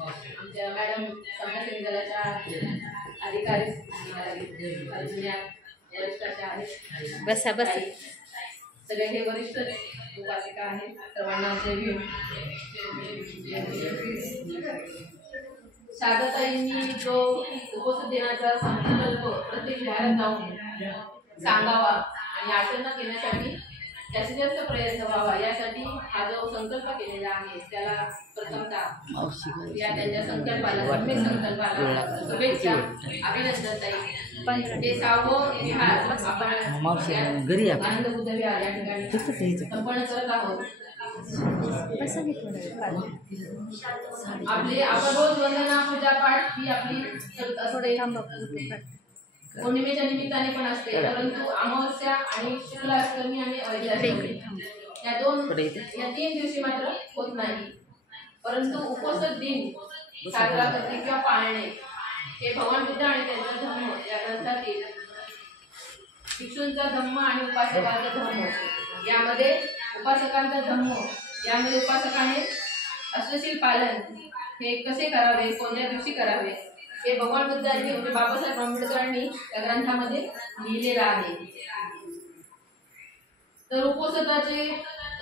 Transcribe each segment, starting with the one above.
आमच्या मॅडम समाजसेवी दलाच्या अधिकारी वरिष्ठाच्या आहेत. बसा बसा. सगळे हे वरिष्ठ उपासिका आहेत. सर्वांना जय भीम. शारदाताईंनी जो उपस्थित दिनाचा संकल्प प्रत्येक शहरात जाऊन सांगावा आणि आचरण केण्यासाठी जास्तीत जास्त प्रयत्न व्हावा यासाठी हा जो संकल्प केलेला आहे त्याला प्रथमतः या त्यांच्या संकल्पाला संकल्पाला शुभेच्छा, अभिनंदन ताई. हे 6वं विहार आपण घरी आनंद बुद्ध विहार या ठिकाणी संपन्न करत आहोत. आपली आपण रोज वंदना पूजा पाठ ही आपली पौर्णिमेच्या निमित्ताने पण असते, परंतु अमावस्या आणि शुक्ल अष्टमी आणि अष्टमी या 3 दिवशी मात्र होत नाही. परंतु उपवास दिन साजरा करणे किंवा पाळणे हे भगवान बुद्ध आणि त्यांचा धर्म या ग्रंथातील भिक्षूंचा धम्म आणि उपासकांचा धर्म यामध्ये उपासकांचा धम्म यामध्ये उपासकाने अष्टशील पालन हे कसे करावे, कोणत्या दिवशी करावे हे भगवान बुद्धांनी म्हणजे बाबासाहेब आंबेडकरांनी या ग्रंथामध्ये लिहिलेलं आहे. तर उपवासाचे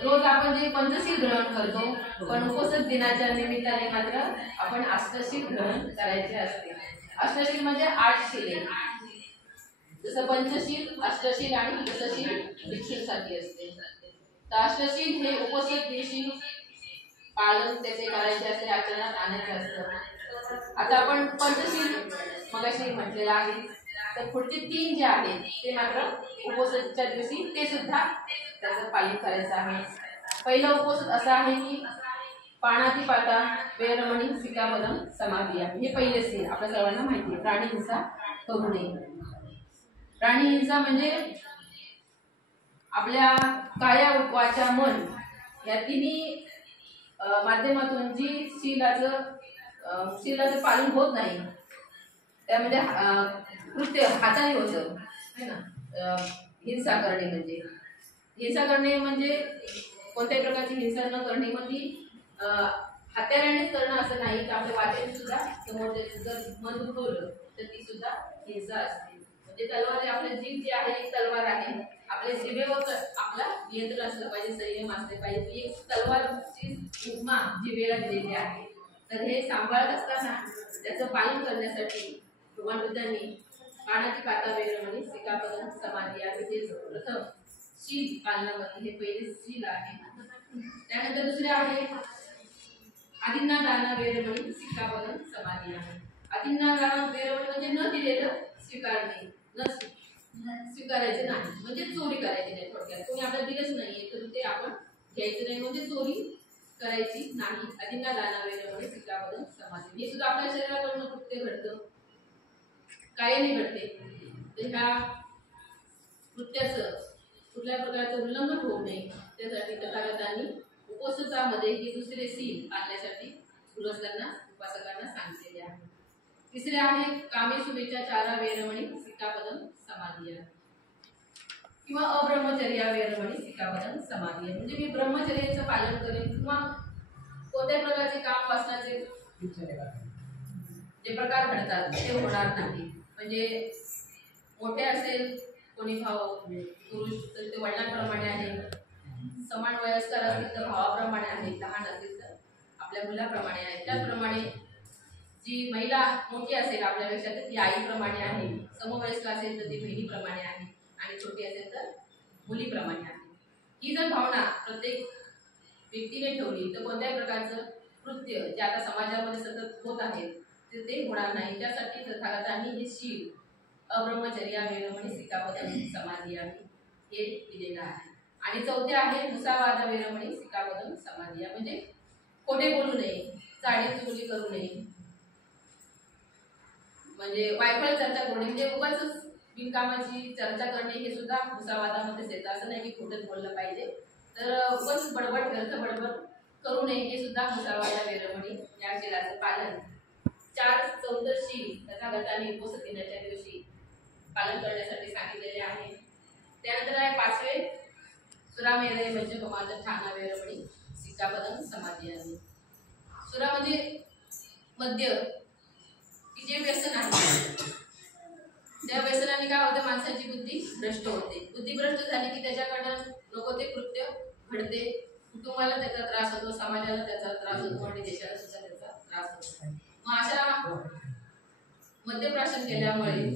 रोज आपण जे पंचशील ग्रहण करतो, पण उपवास दिनाच्या निमित्ताने मात्र आपण अष्टशील ग्रहण करायचे असते. अष्टशील म्हणजे 8 शिले, जसं पंचशील, अष्टशील आणि दशशील भिक्षूंसाठी असते. तर अष्टशील हे उपवास दिवशी पालन त्याचे करायचे असते, आचरणात आणायचे असतं. आता आपण पंचशील मगाशी म्हटलेलं आहे, तर पुढचे 3 जे आहेत ते मात्र उपवासाच्या दिवशी ते सुद्धा त्याचं पालन करायचं आहे. पहिला उपवास असा आहे की पाणातिपाता वेरमणी सिक्खापदम समाधी हे पहिले सील आपल्या सर्वांना माहिती आहे. प्राणी हिंसा करू नये. प्राणी हिंसा म्हणजे आपल्या काया वाचा मन या तिन्ही माध्यमातून जी शीलाचं पालन होत नाही त्यामध्ये कृत्य हाताने होतं है ना. हिंसा करणे म्हणजे कोणत्याही प्रकारची हिंसा न करणे, मग ती हत्यारानेच करणं असं नाही तर आपल्या वाटेने सुद्धा समोरच्या जर मन दुखवलं तर ती सुद्धा हिंसा असते. म्हणजे तलवार आपले जीभ जे आहे एक तलवार आहे, आपल्या जिभेवर आपला नियंत्रण असलं पाहिजे, संयम असले पाहिजे. एक तलवारची उपमा जिभेला दिलेली आहे. तर हे सांभाळत असताना त्याचं पालन करण्यासाठी भगवान बुद्धांनी पाणातिपाता वेरमणी सिक्खापदम समाधी हे प्रथम शील पालनामध्ये हे पहिले शील आहे. त्यानंतर दुसरे आहे आदिन्ना दाना वेरमणी सिक्खापदम समाधी आहे. आदिन्ना दाना वेरमणी म्हणजे न दिलेलं स्वीकारणे, न स्वीकारायचे नाही म्हणजे चोरी करायची नाही. थोडक्यात कोणी आपल्याला दिलंच नाहीये तर ते आपण घ्यायचं नाही म्हणजे चोरी करायची नाही. आदिन्ना दाना वेरमणी सिक्खापदम समाधी हे सुद्धा आपल्या शरीराकडून कृत्य घडतं, कायमही घडते. तर ह्या कृत्याचं कुठल्या प्रकारचं उल्लंघन होऊ नये त्यासाठी तथागतांनी उपवासामध्ये हे दुसरे सील पाळण्यासाठी गृहस्थांना उपासकांना सांगितलेले आहे. तिसरे आहे कामेशुभेच्या चारा वेरमणी सिक्खापदम समाधी किंवा अब्रह्मचर्या वेरमणी सिक्खापदम समाधी म्हणजे मी ब्रह्मचर्याचं पालन करेन किंवा कोणत्याही प्रकारचे काम वासनाचे जे प्रकार घडतात ते होणार नाही. म्हणजे मोठे असेल कोणी भाऊ पुरुष तर ते वडिलांप्रमाणे आहे, समान वयस्कर असतील तर भावाप्रमाणे आहे, लहान असतील तर आपल्या मुलाप्रमाणे आहे. त्याचप्रमाणे जी महिला मोठी असेल आपल्यापेक्षा तर ती आईप्रमाणे आहे, समवयस्क असेल तर ती बहिणीप्रमाणे आहे आणि छोटी असेल तर मुलीप्रमाणे आहे. ही जर भावना प्रत्येक व्यक्तीने ठेवली तर कोणत्याही प्रकारचं कृत्य जे आता समाजामध्ये सतत होत आहे ते होणार नाही. त्यासाठी तथागतांनी हे शील अब्रह्मचर्या वेरमणी सिक्खापदम समाधी हे दिलेलं आहे. आणि चौथे आहे मुसावादा वेरमणी सिक्खापदम समाधी म्हणजे खोटे बोलू नये, चाडीचुगली करू नये, म्हणजे वायफळ चर्चा करू नये म्हणजे उगाच बिनकामाची चर्चा करणे हे सुद्धा मुसावादामध्येच येतं. असं नाही की खोटंच बोललं पाहिजे, तर उगाच बडबड व्यर्थ बडबड करू नये हे सुद्धा मुसावादा वेरमणी या शीलाचं पालन 4 चौदशील तथागतांनी उपवास दिनाच्या दिवशी पालन करण्यासाठी सांगितलेले आहे. त्यानंतर आहे 5वे सुरामेरय पंचकमाचा ठाणा वेरमणी सिक्खापदम समाधी आहे. सुरा म्हणजे मद्य की जे व्यसन आहे, त्या व्यसनाने काय होतं, माणसाची बुद्धी भ्रष्ट होते. बुद्धी भ्रष्ट झाली की त्याच्याकडनं नको ते कृत्य घडते. कुटुंबाला त्याचा त्रास होतो, समाजाला त्याचा त्रास होतो आणि देशाला सुद्धा त्याचा त्रास होतो. मग अशा मद्यप्राशन केल्यामुळे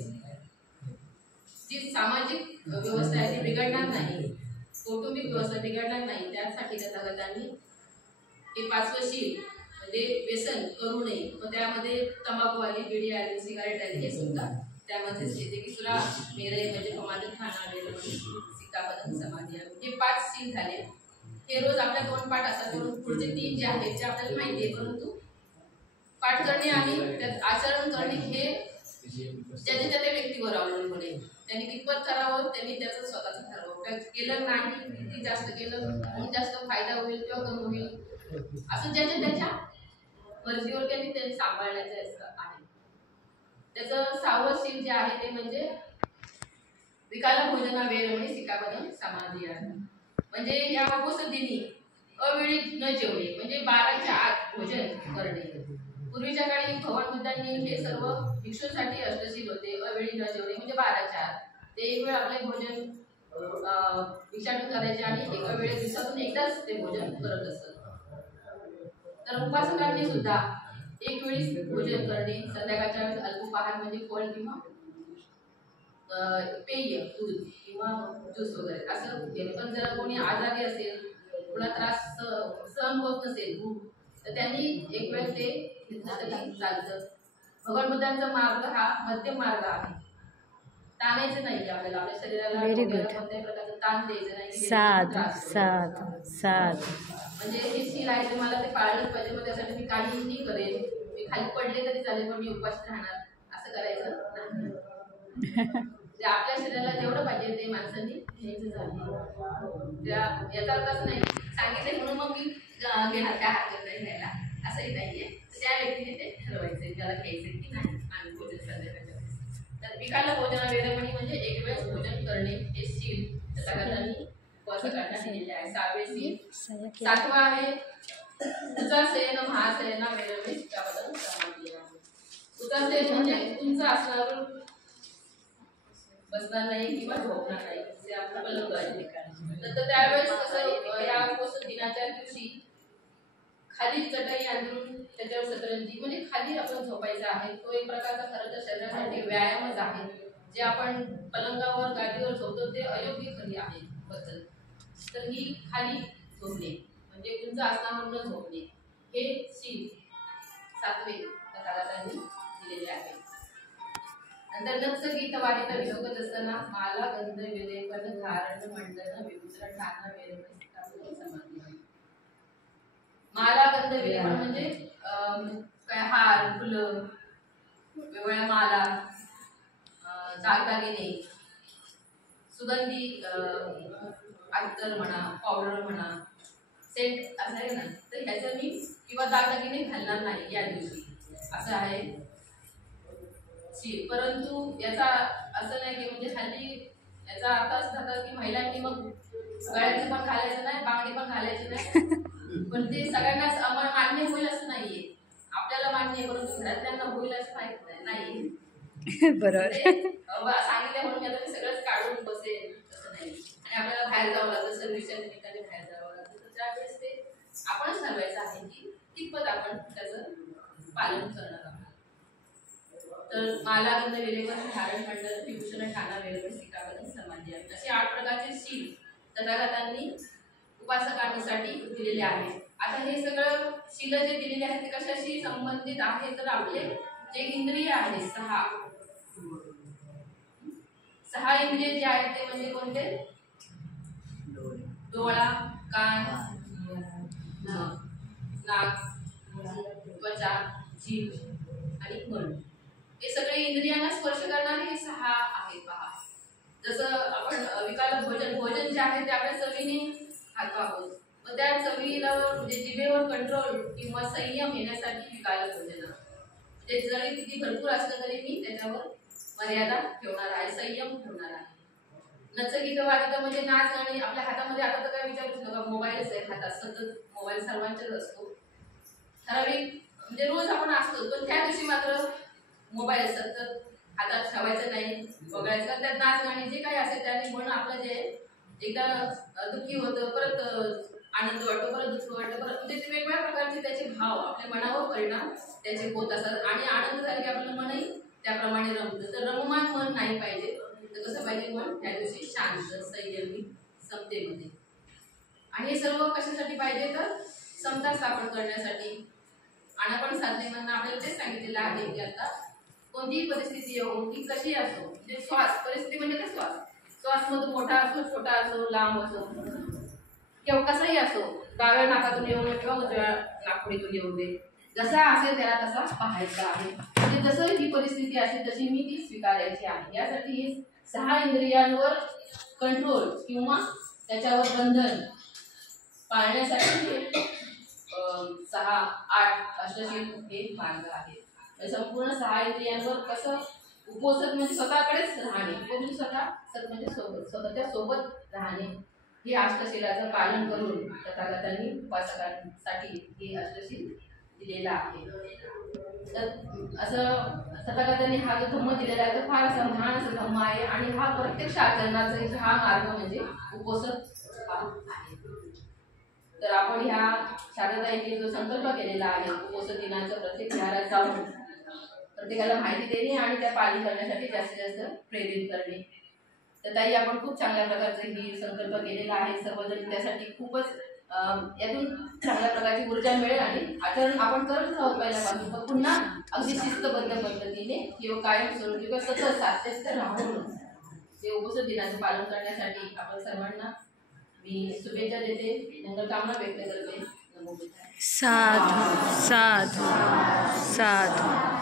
जी सामाजिक व्यवस्था आहे ती बिघडणार नाही, कौटुंबिक व्यवस्था बिघडणार नाही. त्यासाठी तथागतांनी हे 5वं शील म्हणजे व्यसन करू नये. मग त्यामध्ये तंबाखू आली, बिडी आली, सिगारेट आली, हे सुद्धा त्यामध्येच येते की तुला मेरे म्हणजे समाधी खाना वेळ सिक्कापदम समाधी. हे 5 शील झाले. हे रोज आपल्या 2 पाठ असतात, करून पुढचे 3 जे आहेत ते आपल्याला माहिती आहे, परंतु पाठ करणे आणि त्यात आचरण करणे हे ज्याच्या त्या व्यक्तीवर अवलंबून आहे. त्यांनी कितपत करावं, त्यांनी त्याचं स्वतःचं ठरवावं. केलं नाही, किती जास्त केलं, जास्त फायदा होईल किंवा कमी होईल, असं ज्याच्या त्याच्या मर्जीवर त्यांनी सांभाळण्याचं आहे. त्याचं 6वं शील जे आहे ते म्हणजे विकाला भोजना वेरवणे सिक्कापदम समाधी आहे. म्हणजे या उपसदिनी अवेळी न जेवणे, म्हणजे 12च्या आत भोजन करणे. पूर्वीच्या काळी भगवान बुद्धांनी हे सर्व भिक्षूंसाठी अष्टशील होते. अवेळी न जेवणे म्हणजे 12च्या आत. ते एक वेळ आपले भोजन भिक्षाटन करायचे आणि एका वेळेस दिवसातून एकदाच ते भोजन करत असत. तर उपासकांनी सुद्धा एक वेळी भोजन करणे, संध्याकाळच्या वेळेस अल्पोपहार म्हणजे फळ किंवा पेय, दूध किंवा ज्यूस वगैरे असं केलं. पण जर कोणी आजारी असेल, कोणा त्रास सहन होत नसेल भूक, तर त्यांनी एक वेळ ते घेतलं तरी चालतं. भगवान बुद्धांचा मार्ग हा मध्यम मार्ग आहे. ताणायचं नाही आपल्याला, आपल्या शरीराला कोणत्याही प्रकारचं ताण द्यायचं नाही. म्हणजे हे शील आहे ते मला ते पाळलंच पाहिजे. मग त्यासाठी मी काहीही करेन, मी खाली पडले तरी चालेल पण मी उपाशी राहणार, असं करायचं नाही. आपल्या शरीराला जेवढं पाहिजे ते माणसांनी घ्यायचं झालं. याचा अर्थ असं नाही सांगितले म्हणून मग मी घेणार, काय हरकत नाही घ्यायला, असंही नाहीये. त्या व्यक्तीने ते ठरवायचंय त्याला घ्यायचं की नाही. आणि भोजन संध्याकाळच्या तर विकायला भोजना वेळेपणी म्हणजे एक वेळेस भोजन करणे हे शील तथागतांनी उपासकांना दिलेले आहे. 6वे शील. 7वं आहे उचासेन महासेना वेळेपणी सिक्कापदम समाधी. उचासेन म्हणजे उंच आसनावर बसणार नाही किंवा झोपणार नाही, जे आपलं पलंग आहे. तर त्यावेळेस कसं या उपवास दिनाच्या दिवशी खाली चटई अंथरून त्याच्यावर सतरंजी म्हणजे खाली आपण झोपायचं आहे. तो एक प्रकारचा खरं तर शरीरासाठी व्यायामच आहे. जे आपण पलंगावर गादीवर झोपतो ते अयोग्य खरी आहे पद्धत. तर ही खाली झोपणे म्हणजे उंच आसनावर न झोपणे हे शील 7वे तथागतांनी दिलेले आहे. नंतर नक्ष गीत वारित विसोगत असताना माला गंध विलेपन धारण मंडन विभूषण ठाण वेरवणे सिक्कापदम समाधी. माला गंध विलेपन म्हणजे काय हार, फुलं, वेगवेगळ्या माला, दागदागिने, सुगंधी अत्तर म्हणा, पावडर म्हणा, सेंट असं आहे ना, तर ह्याचं मी किंवा दागदागिने घालणार नाही या दिवशी, असं आहे. परंतु याचा असं नाही की म्हणजे हल्ली याचा अर्थ असं झाला की महिलांनी मग गळ्यातले पण घालायचं नाही, बांगडी पण घालायची नाही. पण ते सगळ्यांनाच मान्य होईल असं नाहीये. आपल्याला मान्य आहे परंतु घरातल्यांना होईल असं माहित नाही. बरोबर सांगितलं म्हणून आता सगळंच काढून बसेल असं नाही. आणि आपल्याला बाहेर जावं लागतं, सर्व्हिसच्या निमित्ताने बाहेर जावं लागतं. तर त्यावेळेस ते आपणच ठरवायचं आहे की कितपत आपण त्याचं पालन करणार आहोत. तर माला गंध विलेपन धारण मंडल विभूषण ठाणा वेरवणे सिक्कापदम समाधी आहे. असे 8 प्रकारचे शील तथागतांनी उपासकांसाठी दिलेले आहेत. आता हे सगळं शील जे दिलेले आहेत ते कशाशी संबंधित आहे, तर आपले जे इंद्रिय आहेत 6 इंद्रिय जे आहेत ते म्हणजे कोणते? डोळा, कान, नाक, त्वचा, जीभ आणि मन. हे सगळे इंद्रियांना स्पर्श करणारे हे 6 आहेत. पहा, जसं आपण विकाला भोजन जे आहे ते आपल्या चवीने खातो आहोत. मग त्या चवीला म्हणजे जिभेवर कंट्रोल किंवा संयम येण्यासाठी विकाला भोजन म्हणजे जरी किती भरपूर असलं तरी मी त्याच्यावर मर्यादा ठेवणार आहे, संयम ठेवणार आहे. नचगीत वादित म्हणजे नाच गाणे. आपल्या हातामध्ये आता तर काय विचारूच नका, मोबाईलच आहे हातात, सतत मोबाईल सर्वांच्याच असतो. ठराविक म्हणजे रोज आपण असतो पण मोबाईल सतत हातात ठेवायचं नाही, बघायचं. त्यात नाच गाणी जे काही असेल त्याने म्हणून आपलं जे एकदा दुःखी होतं, परत आनंद वाटतो, परत दुःख वाटतं, परत म्हणजे ते वेगवेगळ्या प्रकारचे त्याचे भाव आपल्या मनावर परिणाम त्याचे होत असतात. आणि आनंद झाला की आपलं मनही त्याप्रमाणे रमतं. तर रममान मन नाही पाहिजे. तर कसं पाहिजे मन त्या दिवशी शांत, संयमी, समतेमध्ये. आणि हे सर्व कशासाठी पाहिजे तर समता स्थापन करण्यासाठी. आनापान साधनेमधनं आपल्याला तेच सांगितलेलं आहे की आता कोणतीही परिस्थिती येऊ ती कशी असो, म्हणजे श्वास परिस्थिती म्हणजे काय, श्वास मधून मोठा असो, छोटा असो, लांब असो किंवा कसाही असो, डाव्या नाकातून येऊ दे किंवा उजव्या नाकपुडीतून येऊ दे, जसा असेल त्याला तसा पाहायचा आहे. म्हणजे जसं ही परिस्थिती असेल तशी मी ती स्वीकारायची आहे. यासाठी हे 6 इंद्रियांवर कंट्रोल किंवा त्याच्यावर बंधन पाळण्यासाठी 6-8 अष्टशील हे मार्ग आहे. संपूर्ण 6 इंद्रियांवर कसं उपोषण म्हणजे स्वतःकडेच राहणे, म्हणजे म्हणजे स्वतःच्या सोबत राहणे, हे अष्टशिलाचं पालन करून तथागतांनी उपासकांसाठी हे अष्टशील दिलेलं आहे. तर असं तथागतांनी हा जो धम्म दिलेला आहे तो फार असा महान असा धम्म आहे. आणि हा प्रत्यक्ष आचरणाचा हा मार्ग म्हणजे उपोषण आहे. तर आपण ह्या शारदाईने जो संकल्प केलेला आहे उपोषण दिनाचं प्रत्येक घरात जाऊन प्रत्येकाला माहिती देणे आणि त्या पालन करण्यासाठी जास्तीत जास्त प्रेरित करणे. तर ताई आपण खूप चांगल्या प्रकारचं ही संकल्प केलेला आहे. सर्वजण त्यासाठी खूपच यातून चांगल्या प्रकारची ऊर्जा मिळेल आणि आचरण आपण करतच आहोत पहिल्यापासून, पण पुन्हा अगदी शिस्तबद्ध पद्धतीने किंवा कायम स्वरूपी किंवा सतत सातत्य राहून ते उपोषण दिनाचं पालन करण्यासाठी आपण सर्वांना मी शुभेच्छा देते, मंगलकामना व्यक्त करते. नमो बुद्धाय. साधु साधु साधु.